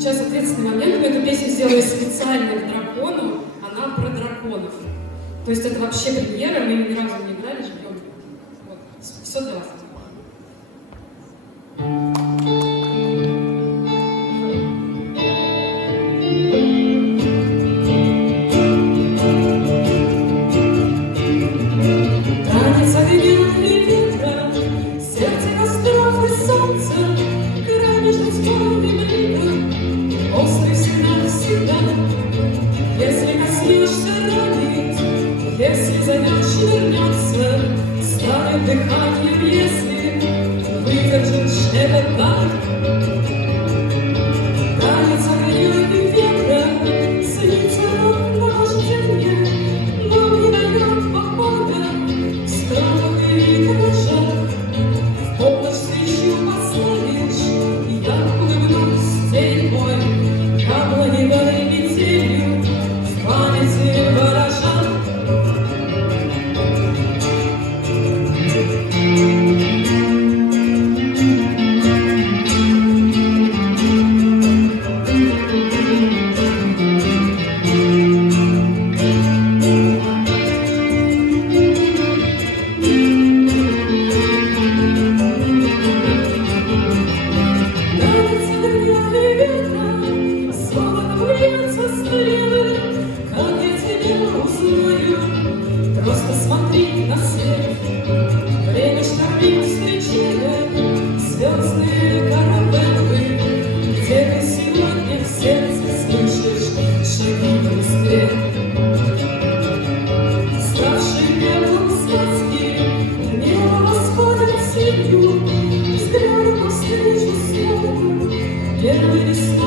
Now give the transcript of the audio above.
Сейчас ответственный момент. Мы эту песню сделали специально к дракону. Она про драконов. То есть это вообще премьера, мы ни разу не играли живьем. Вот. Все для вас. Танец огня и ветра, сердце костров и солнца, грань между тьмой и мраком, острый всегда всегда. Если коснешься, ранит, если зовешь, вернется, станет дыханием, если выдержишь этот дар. Танец огня и ветра, снится рок наважденья, но не дает покоя в странах и виражах. В полночь свечу поставишь, и я улыбнусь, день мой, яблоневой метелью в памяти ворожа. Просто смотри на свет, время штормит встречи, звездные каравеллы, где ты сегодня в сердце слышишь шаги в листве. Ставшие пеплом сказки, небо восходит синью, взглядом навстречу свету, первый лист.